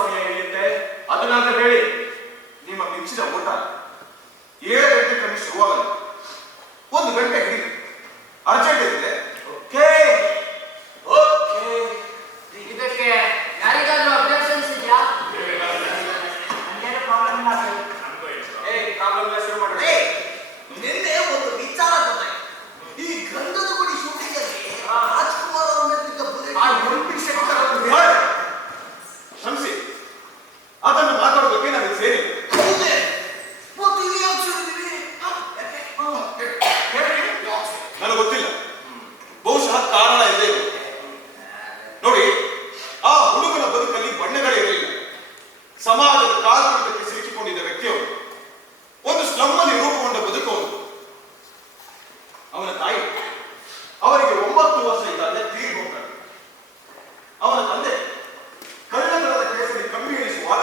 ಸಮಯ ಹಿಡಿಯುತ್ತೆ ಅದನ್ನಾದ್ರೂ ಹೇಳಿ. ನಿಮ್ಮ ಮಿಂಚಿದ ಊಟ 7 ಗಂಟೆ ಕಮ್ಮಿ ಶುರುವಾಗಲ್ಲ. 1 ಗಂಟೆ ಹಿಡಿದು ಅರ್ಜೆಂಟ್ ಇದೆ. Okay okay. ಇದಕ್ಕೆ ಯಾರಿಗಾದ್ರೂ ಅಬ್ಜೆಕ್ಷನ್ಸ್ ಇದೆಯಾ? ನನ್ಗೇನು ಪ್ರಾಬ್ಲಮ್ ಇಲ್ಲ ಸರ್. ಪ್ರಾಬ್ಲಮ್ ಇಲ್ಲ, ಶುರು ಮಾಡಿ. ನಿನ್ನೆ ಒಂದು ವಿಚಾರ ಗೊತ್ತಾಯ್ತು. ಈ ಗಂಧದ ಗುಡಿ ಶೂಟಿಂಗ್ ಅಲ್ಲಿ ರಾಜ್ಕುಮಾರ್ ಅವರ ಮೇಲಿದ್ದ ಬುಲೆಟ್ ಕ್ಷಮಿಸಿ, ಅದನ್ನು ಮಾತಾಡೋದಕ್ಕೆ ನನಗೆ ಸೇರಿ ಮತ್ತು ಇಲ್ಲಿ ಯಾಕೆ ಸೇರಿದ್ದೀವಿ? ನನಗೆ ಗೊತ್ತಿಲ್ಲ. ಬಹುಶಃ ಕಾರಣ ಇದೆ. ನೋಡಿ, ಆ ಹುಡುಗನ ಬದುಕಲ್ಲಿ ಬಣ್ಣಗಳೇ ಇರಲಿಲ್ಲ. ಸಮಾಜದ ಕಾಲ್ಪುಟಕ್ಕೆ ಸಿಲುಕಿಕೊಂಡಿದ್ದ ವ್ಯಕ್ತಿಯವರು ಒಂದು ಸ್ಲಮ್ಮಲ್ಲಿ ರೂಪುಗೊಂಡ ಬದುಕವರು. ಅವನ ತಾಯಿ ಅವರಿಗೆ 9 ವರ್ಷ ಇದ್ದಾಗ ತೀರಿ ಹೋಗ್ತಾರೆ. ಅವನ ತಂದೆ ಕಳ್ಳತನದ ಕೇಸಲ್ಲಿ ಕಮ್ಮಿ ಎಣಿಸುವಾಗ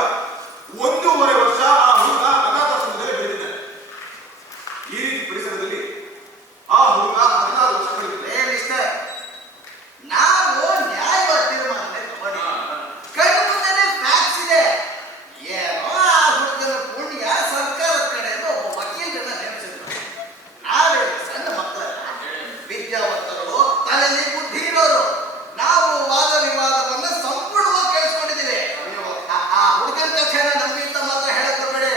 1.5 ವರ್ಷ ಆ ಹುಡುಗ ಅನಾಥಾಶ್ರಮದಲ್ಲಿ ಬೆಳೆದಿದ್ದಾನೆ. ಈ ರೀತಿ ಪರಿಸರದಲ್ಲಿ ಆ ಹುಡುಗ 16 ವರ್ಷ ಕಳೆದಿದೆ. ಮಿಸ್ಟರ್, ನಾವು ನ್ಯಾಯವಾದ ತೀರ್ಮಾನನೇ ತಗೊಂಡಿದ್ದೀವಿ. ಕಣ್ಣು ಮುಂದೆನೇ ಫ್ಯಾಕ್ಸ್ ಇದೆ. ಏನೋ ಆ ಹುಡುಗನ ಪುಣ್ಯ ಸರ್ಕಾರದ ಕಡೆಯಿಂದ ಒಬ್ಬ ವಕೀಲರನ್ನ ನೇಮಿಸಿದ್ರು. ನಾವೇ ಸಣ್ಣ ಮಕ್ಕಳಲ್ಲ, ವಿದ್ಯಾವಂತರು, ತಲೆಯಲ್ಲಿ ಬುದ್ಧಿ ಇರೋರು. ನಾವು ವಾದ ವಿವಾದವನ್ನು ಸಂಪೂರ್ಣವಾಗಿ ಕೇಳಿಸ್ಕೊಂಡಿದ್ದೀವಿ. ಆ ಹುಡುಗನ ಕಥೆನ ನಮ್ಮಿಂದ ಮಾತ್ರ ಹೇಳಕ್ ಬರಬೇಡಿ.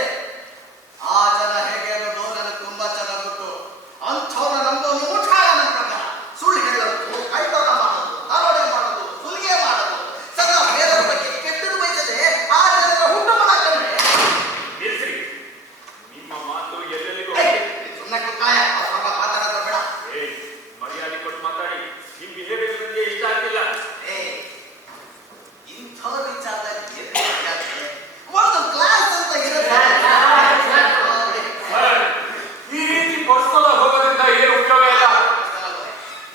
ಆ ಜನ ಹೇಗೆ ಅನ್ನೋದು ನನಗೆ ತುಂಬಾ ಚೆನ್ನಾಗಿ ಗೊತ್ತು. ಅಂಥವ್ರನ್ನ ನಂಬೋನು ಮುಠಾಳ. ನನ್ನ ಪ್ರಕಾರ ಸುಳ್ಳು ಹೇಳೋದು, ಕೈತೋಟ ಮಾಡೋದು, ದರೋಡೆ ಮಾಡೋದು, ಸುಲಿಗೆ ಮಾಡೋದು, ಸದಾ ಬೇರೆಯವ್ರ ಬಗ್ಗೆ ಕೆಟ್ಟದ್ದು ಬಯಸದೆ ಆ ಜನರ ಹುಟ್ಟು ಮಾಡಕ್ಕಂದ್ರೆ ನಿಮ್ಮ ಮಾತು ಎಲ್ಲೆಲ್ಲಿಗೂ ಸುಮ್ಮನೆ ಕಾಯ ಮಾತಾಡೋದು ಬೇಡ. ಮರ್ಯಾದೆ ಕೊಟ್ಟು ಮಾತಾಡಿ. ನಿಮ್ ಬಿಹೇವಿಯರ್ ನನಗೆ ಇಷ್ಟ ಆಗ್ತಿಲ್ಲ. ಇಂಥ ವಿಚಾರದಲ್ಲಿ ಎಲ್ಲಿ ಆಗ್ತದೆ? ಒಂದು ಕ್ಲಾಸ್ ಅಂತ ಇರುತ್ತೆ. ಈ ರೀತಿ ಪರ್ಸನಲ್ ಆಗಿ ಹೋಗೋದ್ರಿಂದ ಏನು ಉಪಯೋಗ ಇಲ್ಲ.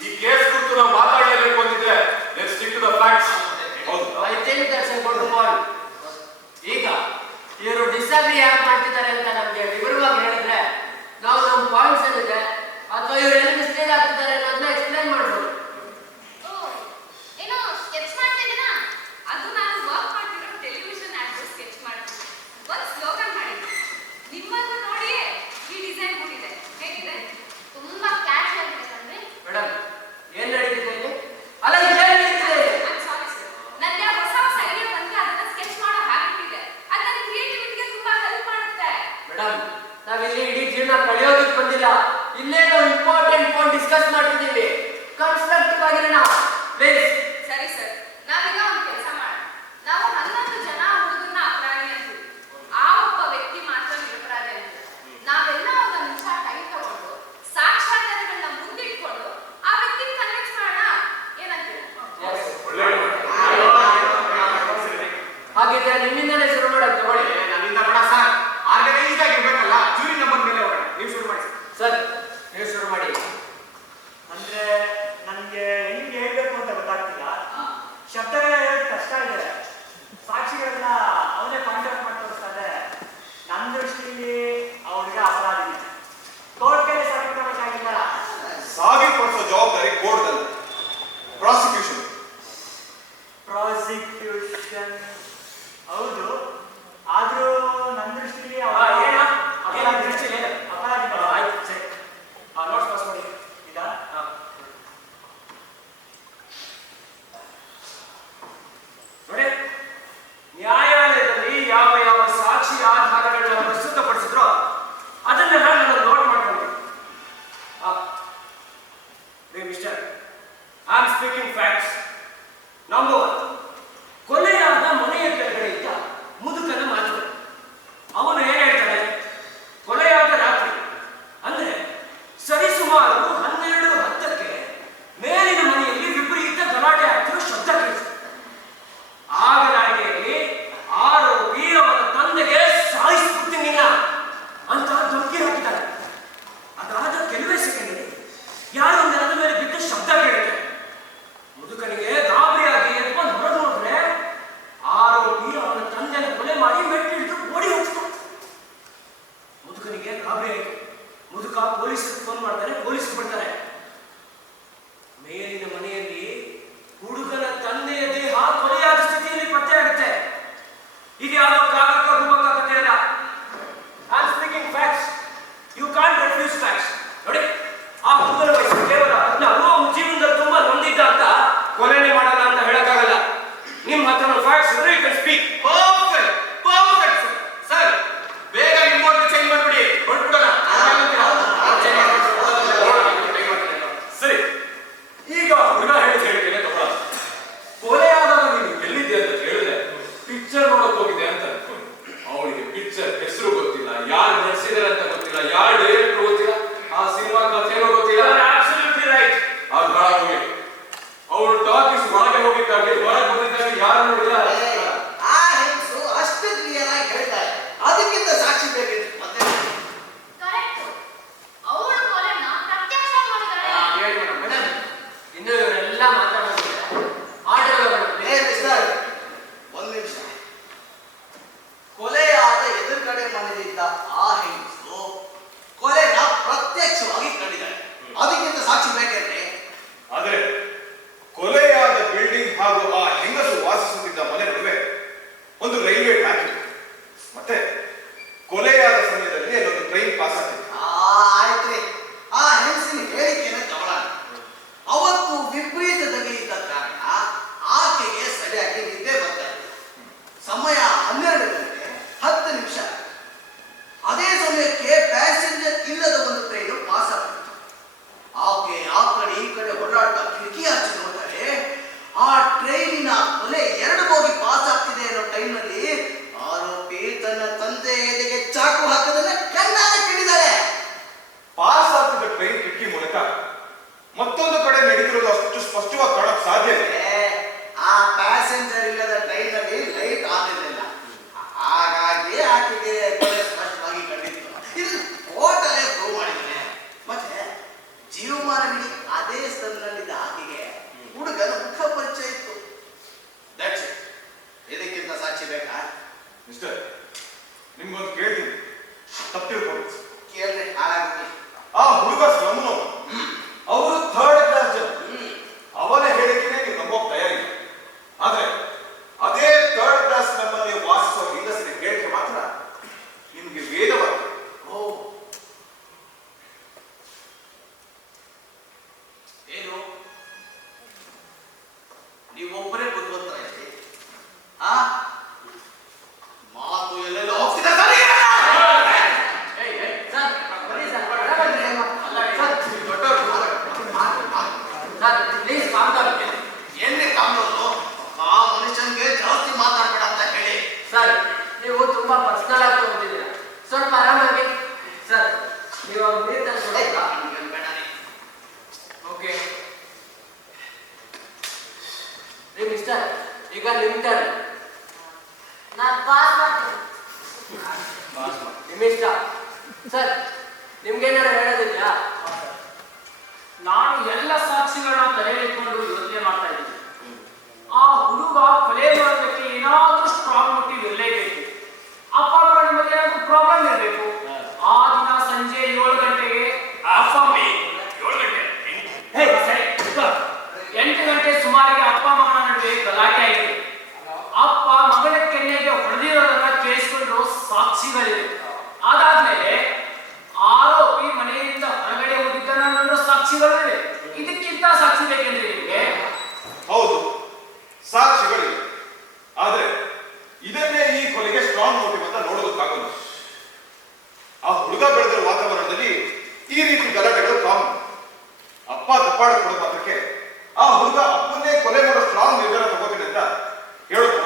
ಈ ಕೇಸ್ ಕುರಿತು ನಾವು ಮಾತಾಡಲೇಬೇಕು ಅಂತಿದ್ರೆ let's stick to the facts. I think that's a good point. ಈಗ ಇವರು ಡಿಸ್ಅಗ್ರಿ ಯಾಕೆ ಮಾಡ್ತಿದ್ದಾರೆ ಅಂತ ನಮಗೆ ವಿವರವಾಗಿ ಹೇಳಿದ್ರೆ ನಾವು ನಮ್ಮ ಪಾಯಿಂಟ್ಸ್ ಏನಿದೆ ಅಥವಾ ಇವರು ಎಲ್ಲಿ ಮಿಸ್ಟೇಕ್ ಆಗ್ತಿದ್ದಾರೆ ಅನ್ನೋದನ್ನ ಎಕ್ಸ್ಪ್ಲೈನ್ ಮಾಡ್ಬೋದು. ಏನೋ ಸ್ಕೆಚ್ ಮಾಡ್ತಿದ್ದೀನಾ? ಅದು ನಾನು ವರ್ಕ್ ಮಾಡ್ತಿರೋ ಟೆಲಿವಿಷನ್ ಆಡ್ ಸ್ಕೆಚ್ ಮಾಡ್ತೀನಿ. ಒಂದು ಸ್ಲೋಗನ್ ಮಾಡಿದ್ದೆ. ನಿಮ್ಮನ್ನು ನೋಡಿ ಈ ಡಿಸೈನ್ ಮೂಡಿದೆ. ಹೇಗಿದೆ? ತುಂಬಾ ಕ್ಯಾಚ್ ಆಗಿದೆ ಅಂದ್ರೆ. ಮೇಡಮ್, ಏನ್ ನಡೀತಿದೆ ಇಲ್ಲಿ? ಅಲ್ಲ, ಇದೇನ್ ನಡೀತಿದೆ? I'm sorry sir. ನನಗೆ ಹೊಸ ಹೊಸ ಐಡಿಯಾ ಬಂದ್ರೆ ಅದನ್ನ ಸ್ಕೆಚ್ ಮಾಡೋ ಹ್ಯಾಬಿಟ್ ಇದೆ. ಅದು ನನ್ನ ಕ್ರಿಯೇಟಿವಿಟಿಗೆ ತುಂಬಾ ಹೆಲ್ಪ್ ಮಾಡುತ್ತೆ. ಮೇಡಮ್, ನಾವಿಲ್ಲಿ ಇಡೀ ಜೀವನ ಕಳೆಯೋದಕ್ಕೆ ಬಂದಿಲ್ಲ. ಇಲ್ಲೇ ನಾವು ಇಂಪಾರ್ಟೆಂಟ್ ಪಾಯಿಂಟ್ ಡಿಸ್ಕಸ್ ಮಾಡ್ತಿದ್ದೀವಿ. ಕನ್ಸ್ಟ್ರಕ್ಟಿವ್ ಆಗಿರೋಣ ಪ್ಲೀಸ್. ಸರಿ ಸರ್, ನಾವೀಗ ಒಂದು ಕೆಲಸ ಮಾಡೋಣ. ನಾವು 11 ಜನ ಹುಡುಗರನ್ನ ಅಪರಾಧಿ ಅಂತೀವಿ. ಆ ಒಬ್ಬ ವ್ಯಕ್ತಿ ಮಾತ್ರ ನಿರಪರಾಧಿ ಅಂತೀವಿ. ನಾವೆಲ್ಲ ಒಂದು ನಿಮಿಷ ಟೈಮ್ ತಗೊಂಡು ಸಾಕ್ಷ್ಯಾಧಾರಗಳನ್ನ ಮುಂದಿಟ್ಕೊಂಡು ಆ ವ್ಯಕ್ತಿನ ಕನ್ವಿನ್ಸ್ ಮಾಡೋಣ. ಏನಂತೀರ? ಹಾಗಿದ್ರೆ ನಿಮ್ಮಿಂದಲೇ ಶುರು ಮಾಡೋದು ತಗೊಳ್ಳಿ. ನನ್ನಿಂದ ಬೇಡ ಸರ್. ಆರ್ಗನೈಸ್ಡ್ ಆಗಿರ್ಬೇಕಲ್ಲ. ಜೂರಿ ನಂಬರ್ ಮೇಲೆ ಹೋಗೋಣ. ನೀವು ಶುರು ಮಾಡಿ ಸರ್, ನೀವು ಶುರು ಮಾಡಿ. ಅಂದ್ರೆ ನನಗೆ ಹೆಂಗೆ ಹೇಳ್ಬೇಕು ಅಂತ ಗೊತ್ತಾಗ್ತಿಲ್ಲ. ಶಬ್ದಗಳ ಹೇಳೋದು ಕಷ್ಟ ಇದೆ. ಸಾಕ್ಷಿಗಳನ್ನ ಅವನೇ ಪಾಯಿಂಟ್ ಔಟ್ ಮಾಡಿ ತೋರಿಸ್ತಾರೆ. ನನ್ನ ದೃಷ್ಟಿಯಲ್ಲಿ ಅವ್ರಿಗೆ ಅಪರಾಧಿ. ಕೋರ್ಟ್ಗೆ ಸಾಬೀತುಪಡಿಸಬೇಕಾಗಿಲ್ಲ. ಸಾಬೀತುಪಡಿಸೋ ಜವಾಬ್ದಾರಿ ಕೋರ್ಟ್ದಲ್ಲ, ಪ್ರಾಸಿಕ್ಯೂಷನ್. ಪ್ರಾಸಿಕ್ಯೂಷನ್ ಹೌದು, ಆದ್ರೂ ನನ್ನ ದೃಷ್ಟಿಯಲ್ಲಿ ಅಪರಾಧಿ. ಆಯ್ತು, ಸರಿ. ನೋಟ್ಸ್ ಪಾಸ್ ಮಾಡಿ. ಈಗ ನೋಡಿ, ನ್ಯಾಯಾಲಯದಲ್ಲಿ ಯಾವ ಯಾವ ಸಾಕ್ಷಿ ಆಧಾರಗಳನ್ನ ಪ್ರಸ್ತುತಪಡಿಸಿದ್ರೋ ಅದನ್ನೆಲ್ಲ ನಾನು ನೋಟ್ ಮಾಡ್ಕೊಂಡೆ. Mister, I am speaking facts. Number 1, ಕೊಲೆಯಾದ ಮನೆಯ ಕೆಳಗಡೆ ಇದ್ದ ಮುದುಕನ ಮಾತು. ಅವನು ಏನ್ ಹೇಳ್ತಾನೆ? ಕೊಲೆಯಾದ ರಾತ್ರಿ ಅಂದ್ರೆ ಸರಿಸುಮಾರು 12:10ಕ್ಕೆ ಮೇಲಿನ ಮನೆಯಲ್ಲಿ ವಿಪರೀತ ಗಲಾಟೆ ಆಗ್ತಿರೋ ಶಬ್ದ ಕೇಳಿಸಿದೆ. ಆ ಗಲಾಟೆಯಲ್ಲಿ ಆರೋಪಿ ಅವನ ತಂದೆಗೆ ಸಾಯಿಸ್ಬಿಡ್ತೀನಿ ಅಂತ ಧಮಕಿ ಹಾಕಿದ್ದಾರೆ. ಅದಾದ ಕೆಲವೇ ಸೆಕೆಂಡ್ ಯಾರೋ ನೆಲದ ಮೇಲೆ ಬಿದ್ದು ಶಬ್ದ ಕೇಳುತ್ತೆ. ಮುದುಕನಿಗೆ ಗಾಬರಿಯಾಗಿ ಎತ್ಕೊಂಡು ಹೊರಗೆ ನೋಡಿದ್ರೆ ಆರೋಪಿ ಅವನ ತಂದೆನ ಕೊಲೆ ಮಾಡಿ ಮೆಟ್ಟಿಳಿದು ಓಡಿ ಹೋಗ್ತಾನೆ. ಮುದುಕನಿಗೆ ಗಾಬರಿ ಆಯಿತು. ಮುದುಕ ಪೊಲೀಸರಿಗೆ ಫೋನ್ ಮಾಡ್ತಾನೆ. ಪೊಲೀಸರು ಬರ್ತಾರೆ. ಮೇಲಿನ ಮನೆಯಲ್ಲಿ ಹುಡುಗನ ತಂದೆಯ ದೇಹ ಕೊಲೆಯಾದ ಸ್ಥಿತಿಯಲ್ಲಿ ಪತ್ತೆ ಆಗುತ್ತೆ. ಪ್ರೊಡ್ಯೂಸರ್ ಅಂತ ಗೊತ್ತಿಲ್ಲ, ಯಾರು ಡೈರೆಕ್ಟರ್ ಗೊತ್ತಿಲ್ಲ, ಆ ಸಿನಿಮಾ ಕಥೆನೂ ಗೊತ್ತಿಲ್ಲ. absolutely right. ಅವ್ರು ಬಹಳ ಹೋಗಿ ಅವ್ರು ಟಾಕೀಸ್ ಒಳಗೆ ಹೋಗಿದ್ದಾಗೆ ಹೊರಗೆ ಬಂದಿದ್ದಾಗ ಯಾರು ನೋಡಿಲ್ಲ. ಆ ಹೆಂಗಸು ಅಷ್ಟು ಕ್ಲಿಯರ್ ಆಗಿ ಹೇಳ್ತಾರೆ, ಅದಕ್ಕಿಂತ ಸಾಕ್ಷಿ ಬೇಕಿತ್ತು ಮತ್ತೆ. ಕರೆಕ್ಟ್. ಅವಳು ಕೊಲೆನ ಪ್ರತ್ಯಕ್ಷ ನೋಡಿದಾಳೆ. ಮೇಡಮ್, ಇನ್ನು ಇವರೆಲ್ಲ ಮಾತಾಡೋದಿಲ್ಲ. ಆರ್ಡರ್ ಮಿಸ್ಟರ್, ಒಂದು ನಿಮಿಷ. ಕೊಲೆಯಾದ ಎದುರುಗಡೆ ಮನೆಯಲ್ಲಿದ್ದ ಆ ಹೆಂಗಸು ಕೊಲೆನ ಪ್ರತ್ಯಕ್ಷವಾಗಿ ಕಂಡಿದ್ದಾಳೆ, ಅದಕ್ಕಿಂತ ಸಾಕ್ಷಿ ಬೇಕೇನ್ರಿ? ಆದರೆ ಕೊಲೆಯಾದ ಬಿಲ್ಡಿಂಗ್ ಹಾಗೂ ಆ ಹೆಂಗಸು ವಾಸಿಸುತ್ತಿದ್ದ ಮನೆ ನಡುವೆ ಒಂದು ರೈಲ್ವೆ ಟ್ರ್ಯಾಕ್ ಇದೆ. ಮತ್ತೆ ಕೊಲೆಯಾದ ಸಮಯದಲ್ಲಿ ಅಲ್ಲೊಂದು ಟ್ರೈನ್ ಪಾಸ್ ಆಗ್ತಿದೆ. ಆಯ್ತ್ರಿ, ಆ ಹೆಂಗಸಿನ ಹೇಳಿಕೆನ ಗಮನ. ಅವತ್ತು ವಿಪರೀತದಲ್ಲಿ ಇದ್ದ ಕಾರಣ ಆಕೆಗೆ ಸರಿಯಾಗಿ ನಿದ್ದೆ ಬರ್ತಾ ಇದೆ. ಸಮಯ 12 ಗಂಟೆ 10 ನಿಮಿಷ. ಅದೇ ಸಮಯಕ್ಕೆ ಪ್ಯಾಸೆಂಜರ್ ಇಲ್ಲದ ಒಂದು ಟ್ರೈನು ಪಾಸ್ ಆಗ್ತಿತ್ತು. ಆಕೆ ಆ ಕಡೆ ಈ ಕಡೆ ಓಡಾಡ್ತಾ ಕಿಟಕಿ ಹಚ್ಚಿ ನೋಡ್ತಾರೆ. ಆ ಟ್ರೈನಿನ ಕೊಲೆ 2 ಬೋಗಿ ಪಾಸ್ ಆಗ್ತಿದೆ ಅನ್ನೋ ಟೈಮ್ನಲ್ಲಿ ಆರೋಪಿ ತನ್ನ ತಂದೆ ಎದೆಗೆ ಚಾಕು ಹಾಕೋದನ್ನ ಕಣ್ಣಾರೆ ಕೇಳಿದ್ದಾರೆ. ಪಾಸ್ ಆಗ್ತಿದ್ದ ಟ್ರೈನ್ ಕಿಟಕಿ ಮೂಲಕ ಮತ್ತೊಂದು ಕಡೆ ನಡೀತಿರೋದು ಅಷ್ಟು ಸ್ಪಷ್ಟವಾಗಿ ಕಾಣಕ್ ಸಾಧ್ಯ ಇದೆ. ಆ ಪ್ಯಾಸೆಂಜರ್ ಇಲ್ಲದ ಟ್ರೈನ್ ನಲ್ಲಿ ಲೈಟ್ ಆಗಿರಲಿಲ್ಲ, ಹಾಗಾಗಿ ಆಕೆಗೆ ಕೊಲೆ ಸ್ಪಷ್ಟವಾಗಿ ಕಂಡಿತ್ತು. ಇದು ಕೋರ್ಟಲ್ಲೇ ಪ್ರೂವ್ ಮಾಡಿದ್ದಾನೆ. ಮತ್ತೆ ಜೀವಮಾನವಿಡೀ ಅದೇ ಸ್ಥಳದಲ್ಲಿದ್ದ ಆಕೆಗೆ ಹುಡುಗನ ಮುಖ ಪರಿಚಯ ಇತ್ತು. That's it. ಇದಕ್ಕಿಂತ ಸಾಕ್ಷಿ ಬೇಕಾ? ಮಿಸ್ಟರ್, ನಿಮ್ಗೊಂದು ಕೇಳ್ತೀನಿ, ತಪ್ಪು ತಿಳ್ಕೊಂಡು. ಕೇಳ್ರಿ ಹಾಳಾಗಿ. ಆ ಹುಡುಗ ಸ್ಲಮ್ನು ಅವರು 3rd ಕ್ಲಾಸ್ ಜನ. ಅವನ ಹೇಳಿಕೆನೇ ನೀವು ನಂಬೋಕ್ ತಯಾರಿಲ್ಲ. ಆದ್ರೆ ಅದೇ 3rd ಕ್ಲಾಸ್ ನಮ್ಮಲ್ಲಿ ವಾಸಿಸುವ ಹೆಂಗಸಿನ ಹೇಳಿಕೆ ಮಾತ್ರ ನಿಮ್ಗೆ ವೇದವಾಗಿದೆ. ಓ, ಏನು ನೀವೊಬ್ಬರೇ ಬುದ್ಧಿವಂತರ ಇದ್ದೀರಿ? ಆ ಮಾತು ಎಲ್ಲೆಲ್ಲ ಹೋಗ್ತಿದೆ. Please calm down. ಎಲ್ಲಿ ಕಾಮೋದು? ಆ ಮನುಷ್ಯನ್ಗೆ ಜಾಸ್ತಿ ಮಾತಾಡ್ಬೇಡ ಅಂತ ಹೇಳಿ. ಸರ್, ನೀವು ತುಂಬಾ ಪರ್ಸನಲ್ ಆಗಿ ತಗೋತಿದ್ದೀರಾ. ಸ್ವಲ್ಪ ಆರಾಮಾಗಿ. ಸರ್, ನೀವು ಅವ್ರು ನೀರು ತಂದ್ಕೊಡ್ತೀರಾ? ಓಕೆ ರೀ ಮಿಸ್ಟರ್, ಈಗ ನಿಮ್ಮ ಟರ್ನ್. ನಾನು ಪಾಸ್ ಮಾಡ್ತೀನಿ. ನಿಮ್ಮ ಇಷ್ಟ. ಸರ್, ನಿಮ್ಗೇನಾರು ಹೇಳೋದಿದ್ಯಾ? ನಾನು ಎಲ್ಲ ಸಾಕ್ಷಿಗಳನ್ನ ತಲೆಯಲ್ಲಿಟ್ಕೊಂಡು ಯೋಚನೆ ಮಾಡ್ತಾ ಇದ್ದೀನಿ. ಆ ಹುಡುಗ ಕೊಲೆ ಮಾಡೋದಕ್ಕೆ ಏನಾದ್ರೂ ಸ್ಟ್ರಾಂಗ್ ಮೋಟಿವ್ ಇರಲೇಬೇಕು. ಅಪ್ಪ ಅಮ್ಮನ ಬಗ್ಗೆ ಏನಾದ್ರೂ ಪ್ರಾಬ್ಲಮ್ ಇರಬೇಕು. ಆ ದಿನ ಸಂಜೆ 7 ಗಂಟೆಗೆ ಅಪ್ಪ ಅಮ್ಮ 7 ಗಂಟೆ ಸರಿ 8 ಗಂಟೆ ಸುಮಾರಿಗೆ ಅಪ್ಪ ಮಗನ ನಡುವೆ ಗಲಾಟೆ ಆಗಿದೆ. ಅಪ್ಪ ಮಗನ ಕೆನ್ನೆಗೆ ಹೊಡೆದಿರೋದನ್ನ ಕೇಳಿಸಿಕೊಂಡಿರೋ ಸಾಕ್ಷಿಗಳಿವೆ. ಅದಾದ್ಮೇಲೆ ಆರೋಪಿ ಮನೆಯಿಂದ ಹೊರಗಡೆ ಹೋಗಿದ್ದನ್ನ ಸಾಕ್ಷಿಗಳಿವೆ. ಇದಕ್ಕಿಂತ ಸಾಕ್ಷಿ ಬೇಕೆಂದ್ರೆ ನಿಮಗೆ? ಹೌದು, ಸಾಕ್ಷಿಗಳಿವೆ. ಆದ್ರೆ ಇದನ್ನೇ ಈ ಕೊಲೆಗೆ ಸ್ಟ್ರಾಂಗ್ ಮೋಟಿವ್ ಅಂತ ನೋಡೋದಕ್ಕಾಗಲ್ಲ. ಆ ಹುಡುಗ ಬೆಳೆದಿರೋ ವಾತಾವರಣದಲ್ಲಿ ಈ ರೀತಿ ಗಲಾಟೆಗಳು ಕಾಮನ್. ಅಪ್ಪ ತಪ್ಪಾಡ ಕೊಡೋ ಮಾತ್ರಕ್ಕೆ ಆ ಹುಡುಗ ಅಪ್ಪನ್ನೇ ಕೊಲೆ ಮಾಡೋ ಸ್ಟ್ರಾಂಗ್ ನಿರ್ಧಾರ ತಗೋತೀನಿ ಅಂತ ಹೇಳೋದು